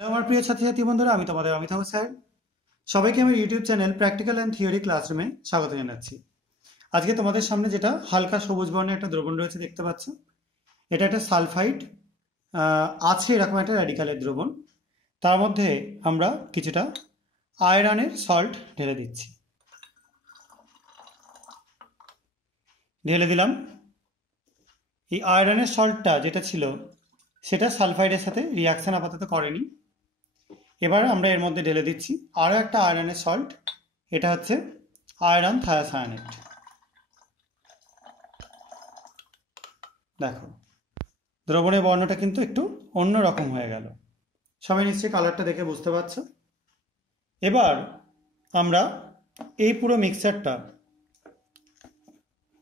আমার প্রিয় ছাত্রছাত্রী বন্ধুরা, আমি তোমাদের অমিতাভ স্যার। সবাইকে আমার YouTube channel practical and theory ক্লাসরুমে স্বাগত জানাচ্ছি। আজকে তোমাদের সামনে যেটা হালকা সবুজ বর্ণের একটা দ্রবণ রয়েছে দেখতে পাচ্ছ, এটা একটা সালফাইড আছে এরকম একটা র্যাডিক্যালের দ্রবণ। তার মধ্যে আমরা কিছুটা আয়রনের সল্ট ঢেলে দিচ্ছি। ঢেলে দিলাম। এই আয়রনের সল্টটা যেটা ছিল সেটা সালফাইডের সাথে রিয়াকশন আপাতত করেনি। এবার আমরা এর মধ্যে ঢেলে দিচ্ছি আরও একটা আয়রনের সল্ট, এটা হচ্ছে আয়রন থায়াসায়ানেট। দেখো দ্রবণের বর্ণটা কিন্তু একটু অন্য রকম হয়ে গেল। সবাই নিশ্চয়ই কালারটা দেখে বুঝতে পারছো। এবার আমরা এই পুরো মিক্সচারটা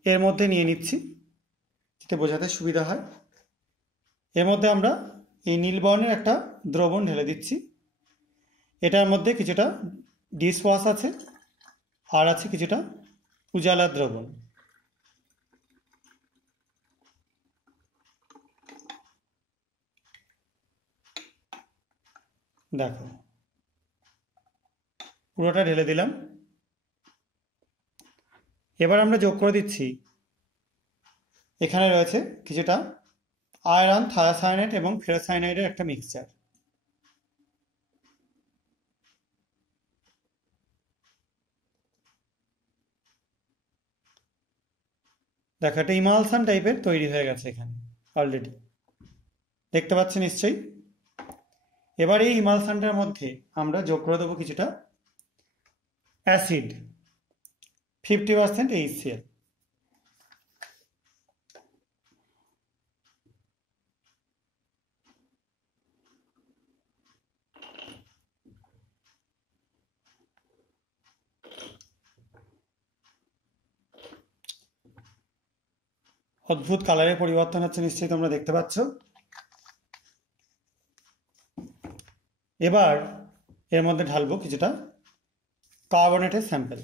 এর মধ্যে নিয়ে নিচ্ছি যাতে বোঝাতে সুবিধা হয়। এর মধ্যে আমরা এই নীল বর্ণের একটা দ্রবণ ঢেলে দিচ্ছি। এটার মধ্যে কিছুটা ডিশ ওয়াশ আছে আর আছে কিছুটা উজালার দ্রবণ। দেখো পুরোটা ঢেলে দিলাম। এবার আমরা যোগ করে দিচ্ছি, এখানে রয়েছে কিছুটা আয়রন থায়াসায়ানেট এবং ফেরোসায়ানাইডের একটা মিক্সচার। দেখো একটা ইমালসান টাইপের তৈরি হয়ে গেছে এখানে অলরেডি, দেখতে পাচ্ছি নিশ্চয়ই। এবার এই ইমালসানটার মধ্যে আমরা যোগ করে দেবো কিছুটা অ্যাসিড 50% HCl। অদ্ভুত কালারের পরিবর্তন হচ্ছে নিশ্চয়ই তোমরা দেখতে পাচ্ছ। এবার এর মধ্যে ঢালবো কিছুটা কার্বনেটের স্যাম্পল।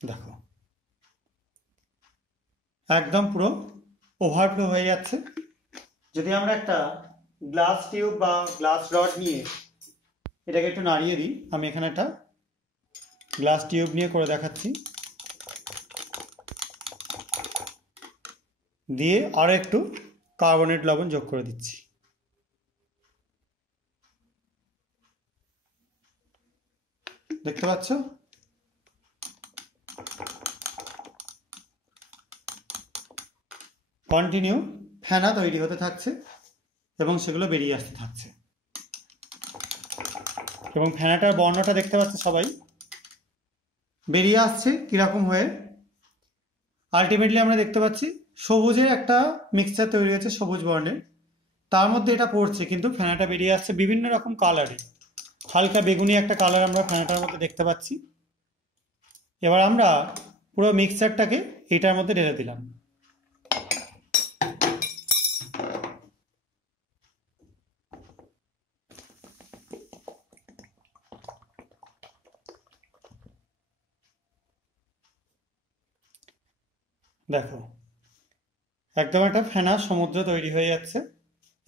দেখো একদম পুরো ওভারফ্লো হয়ে যাচ্ছে। যদি আমরা একটা গ্লাস টিউব বা গ্লাস রড নিয়ে এটাকে একটু নাড়িয়ে দিই, আমি এখানে একটা গ্লাস টিউব নিয়ে করে দেখাচ্ছি, দিয়ে আরও একটু কার্বনেট লবণ যোগ করে দিচ্ছি। দেখতে পাচ্ছ কন্টিনিউ ফেনা তৈরি হতে থাকছে এবং সেগুলো বেরিয়ে আসতে থাকছে। এবং ফেনাটার বর্ণটা দেখতে পাচ্ছে সবাই, বেরিয়ে আসছে কিরকম হয়ে। আলটিমেটলি আমরা দেখতে পাচ্ছি সবুজের একটা মিক্সচার তৈরি হয়েছে, সবুজ বর্ণের। তার মধ্যে এটা পড়ছে কিন্তু ফেনাটা বেরিয়ে আসছে বিভিন্ন রকম কালারে। হালকা বেগুনি একটা কালার আমরা ফেনাটার মধ্যে দেখতে পাচ্ছি। এবার আমরা পুরো মিক্সচারটাকে এটার মধ্যে ঢেলে দিলাম। দেখো একদম একটা ফেনা সমুদ্র তৈরি হয়ে যাচ্ছে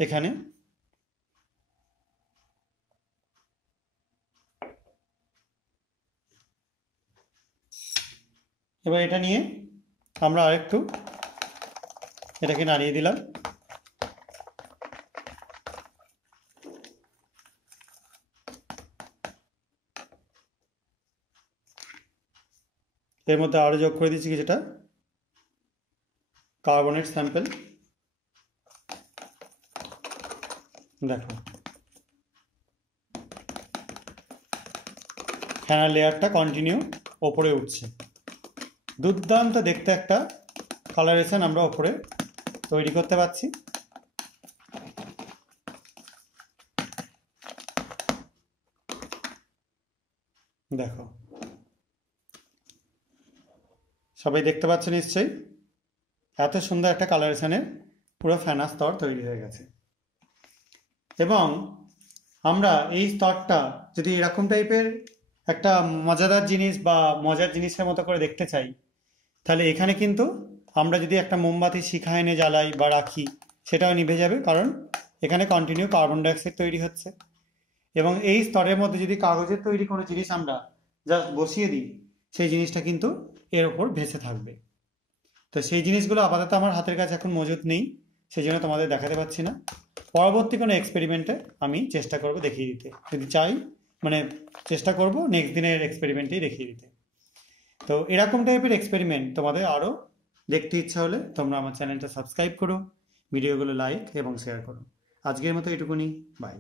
এখানে। এবার এটা নিয়ে আমরা আরেকটু এটাকে নাড়িয়ে দিলাম। এর মধ্যে আরো যোগ করে দিচ্ছি কিছুটা কার্বনেট স্যাম্পল। দেখো ফেনার লেয়ারটা কন্টিনিউ ওপরে উঠছে। দুর্দান্ত দেখতে একটা কালারেশন আমরা ওপরে তৈরি করতে পারছি। দেখো সবাই দেখতে পাচ্ছে নিশ্চয়ই, এত সুন্দর একটা কালারেশনের পুরো ফেনা স্তর তৈরি হয়ে গেছে। এবং আমরা এই স্তরটা যদি এরকম টাইপের একটা মজাদার জিনিস বা মজার জিনিসের মতো করে দেখতে চাই, তাহলে এখানে কিন্তু আমরা যদি একটা মোমবাতি শিখা এনে জ্বালাই বা রাখি, সেটাও নিভে যাবে, কারণ এখানে কন্টিনিউ কার্বন ডাইঅক্সাইড তৈরি হচ্ছে। এবং এই স্তরের মধ্যে যদি কাগজের তৈরি কোনো জিনিস আমরা জাস্ট বসিয়ে দিই, সেই জিনিসটা কিন্তু এর ওপর ভেসে থাকবে। তো সেই জিনিসগুলো আপাতত আমার হাতের কাছে এখন মজুদ নেই, সেই জন্য তোমাদের দেখাতে পাচ্ছি না। পরবর্তী কোনো এক্সপেরিমেন্টে আমি চেষ্টা করব দেখিয়ে দিতে, যদি চাই, মানে চেষ্টা করব নেক্সট দিনের এক্সপেরিমেন্টেই দেখিয়ে দিতে। তো এরকম টাইপের এক্সপেরিমেন্ট তোমাদের আরও দেখতে ইচ্ছা হলে তোমরা আমার চ্যানেলটা সাবস্ক্রাইব করো, ভিডিওগুলো লাইক এবং শেয়ার করো। আজকের মতো এটুকুনি, বাই।